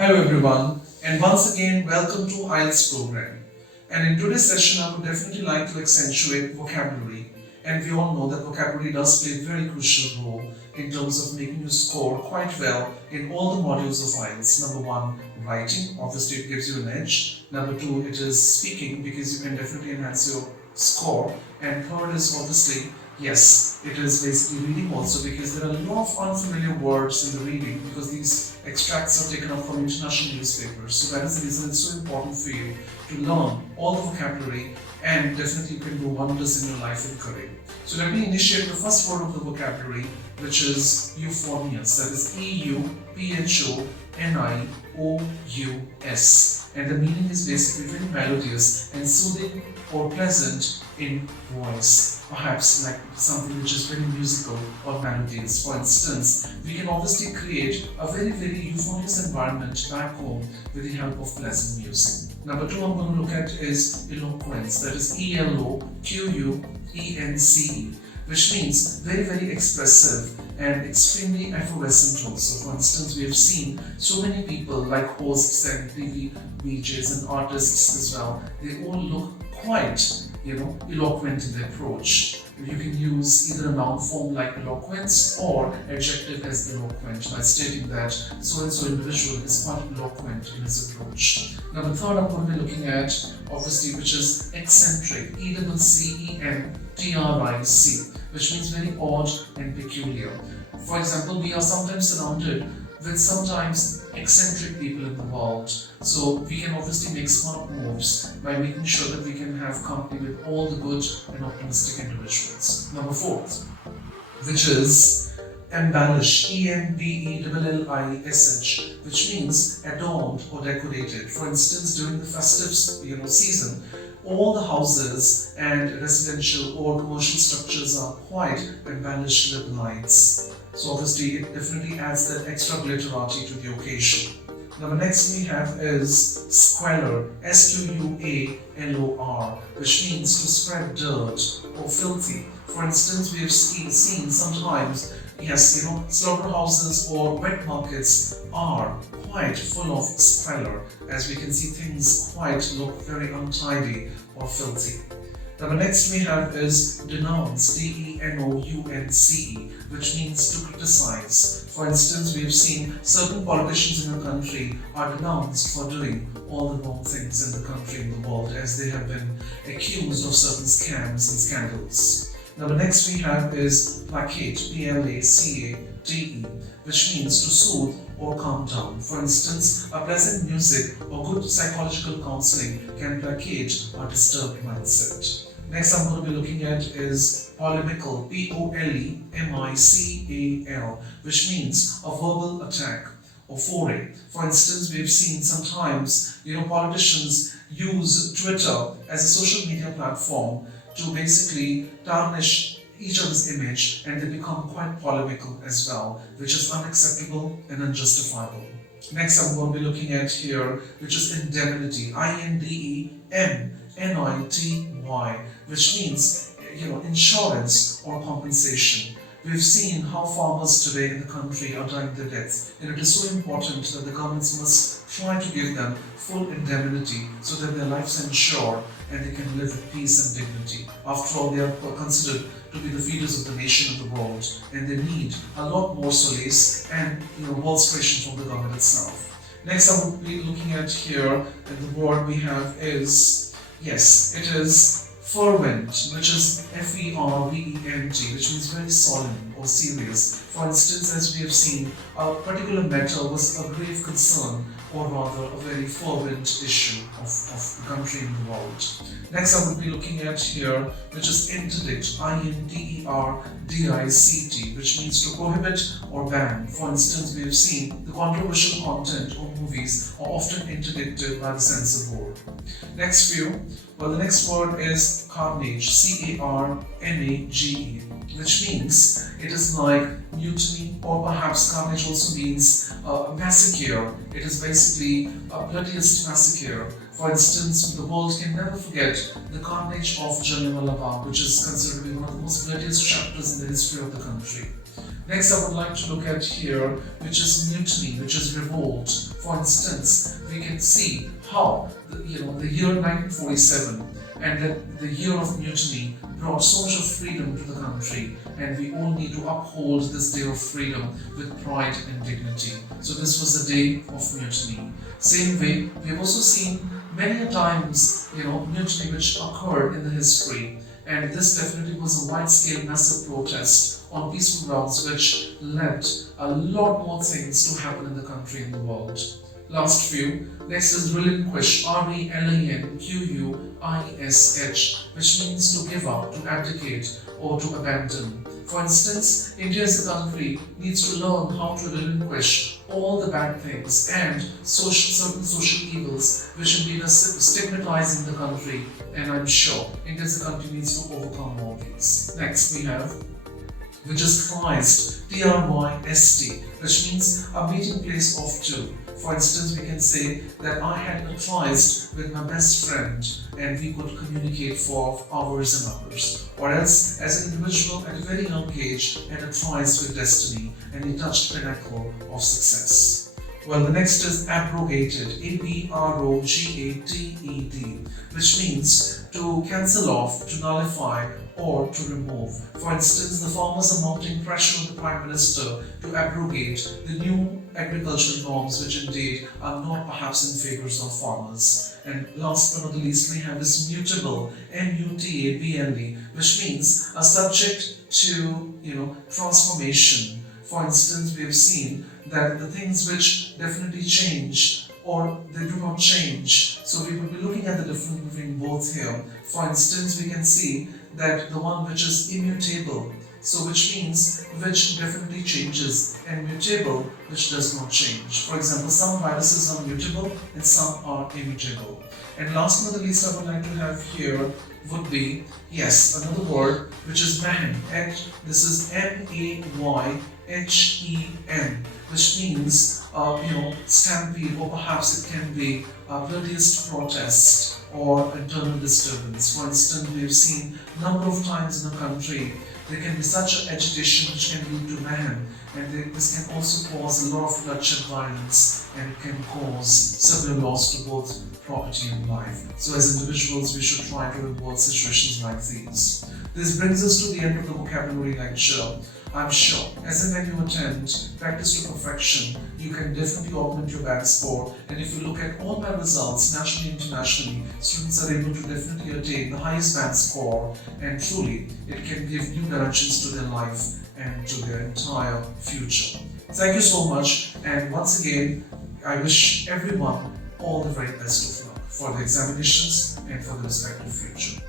Hello everyone, and once again welcome to IELTS program. And in today's session I would definitely like to accentuate vocabulary, and we all know that vocabulary does play a very crucial role in terms of making you score quite well in all the modules of IELTS. Number one, writing, obviously it gives you an edge. Number two, it is speaking, because you can definitely enhance your score. And third is obviously, yes, it is basically reading also, because there are a lot of unfamiliar words in the reading, because these extracts are taken up from international newspapers. So that is the reason it's so important for you to learn all the vocabulary, and definitely you can do wonders in your life in career. So let me initiate the first word of the vocabulary, which is Euphorbias. That is EUPHONIOUS, and the meaning is basically very melodious and soothing or pleasant in voice, perhaps like something which is very musical or melodious. For instance, we can obviously create a very euphonious environment back home with the help of pleasant music. Number two I'm going to look at is eloquence. That is ELOQUENCE, which means very expressive and extremely effervescent also. For instance, we have seen so many people like hosts and TV VJs and artists as well. They all look quite, eloquent in their approach. You can use either a noun form like eloquence or adjective as eloquent by stating that so-and-so individual is quite eloquent in his approach. Now the third I'm going to be looking at, obviously, which is eccentric, ECCENTRIC, which means very odd and peculiar. For example, we are sometimes surrounded with sometimes eccentric people in the world. So we can obviously make smart moves by making sure that we can have company with all the good and optimistic individuals. Number four, which is embellished, EMBELLISH, which means adorned or decorated. For instance, during the festive season, all the houses and residential or commercial structures are quite embellished with lights. So obviously it definitely adds that extra glitterati to the occasion. Now the next we have is squalor, SQUALOR, which means to spread dirt or filthy. For instance, we have seen sometimes, slaughterhouses or wet markets are quite full of squalor, as we can see things look very untidy or filthy. Now the next we have is denounce, DENOUNCE, which means to criticize. For instance, we have seen certain politicians in the country are denounced for doing all the wrong things in the country and the world, as they have been accused of certain scams and scandals. Now the next we have is placate, PLACATE, which means to soothe or calm down. For instance, a pleasant music or good psychological counseling can placate a disturbed mindset. Next I'm going to be looking at is polymerical, POLEMICAL, which means a verbal attack or foray. For instance, we've seen sometimes, politicians use Twitter as a social media platform to basically tarnish each other's image, and they become quite polemical as well, which is unacceptable and unjustifiable. Next I'm going to be looking at here, which is indemnity, INDEMNITY, which means insurance or compensation. We've seen how farmers today in the country are dying their deaths, and it is so important that the governments must try to give them full indemnity so that their lives are insured and they can live with peace and dignity. After all, they are considered to be the feeders of the nation and the world, and they need a lot more solace and inspiration from the government itself. Next I will be looking at here, and the word we have is, yes, it is fervent, which is FERVENT, which means very solemn or serious. For instance, as we have seen, a particular matter was a grave concern, or rather a very fervent issue of the country and the world. Next I will be looking at here, which is interdict, INDERDICT, which means to prohibit or ban. For instance, we have seen the controversial content or movies are often interdicted by the censor board. Next view, the next word is carnage, CARNAGE, which means it is like mutiny, or perhaps carnage also means massacre. It is basically a bloodiest massacre For instance, the world can never forget the carnage of Jallianwala Bagh, which is considered to be one of the most bloodiest chapters in the history of the country. Next, I would like to look at here, which is mutiny, which is revolt. For instance, we can see how the year 1947 and the year of mutiny brought so much of freedom to the country, and we all need to uphold this day of freedom with pride and dignity. So this was the day of mutiny. Same way, we have also seen many times, mutiny which occurred in the history, and this definitely was a wide-scale massive protest on peaceful grounds which led a lot more things to happen in the country and the world. Last few. Next is relinquished, relinquish, which means to give up, to abdicate, or to abandon. For instance, India as a country needs to learn how to relinquish all the bad things and certain social evils which indeed are stigmatizing the country, and I'm sure India as a country needs to overcome all these. Next we have, which is tryst, T-R-Y-S-T, which means a meeting place of two. For instance, we can say that I had a tryst with my best friend and we could communicate for hours and hours. Or else, as an individual at a very young age, had a tryst with destiny and he touched the pinnacle of success. Well, the next is abrogated, A-B-R-O-G-A-T-E-D, which means to cancel off, to nullify, or to remove. For instance, the farmers are mounting pressure on the Prime Minister to abrogate the new agricultural norms which indeed are not perhaps in favour of farmers. And last but not the least, we have this mutable, M-U-T-A-B-L-E, which means a subject to transformation. For instance, we have seen that the things which definitely change or they do not change. So we will be looking at the difference between both here. For instance, we can see that the one which is immutable, so which means which definitely changes, and mutable, which does not change. For example, some viruses are mutable and some are immutable. And last but not the least, I would like to have here would be, yes, another word which is mayhem. This is M-A-Y-H-E-M, which means stampede, or perhaps it can be a bloodiest protest or internal disturbance. For instance, we have seen a number of times in the country there can be such an agitation which can lead to mayhem, and this can also cause a lot of bloodshed, violence, and it can cause severe loss to both property and life. So as individuals, we should try to avoid situations like these. This brings us to the end of the vocabulary lecture. I'm sure, as and when you attend practice to perfection, you can definitely augment your band score. And if you look at all my results, nationally and internationally, students are able to definitely attain the highest band score, and truly, it can give new directions to their life and to their entire future. Thank you so much, and once again, I wish everyone all the very best of luck for the examinations and for the respective future.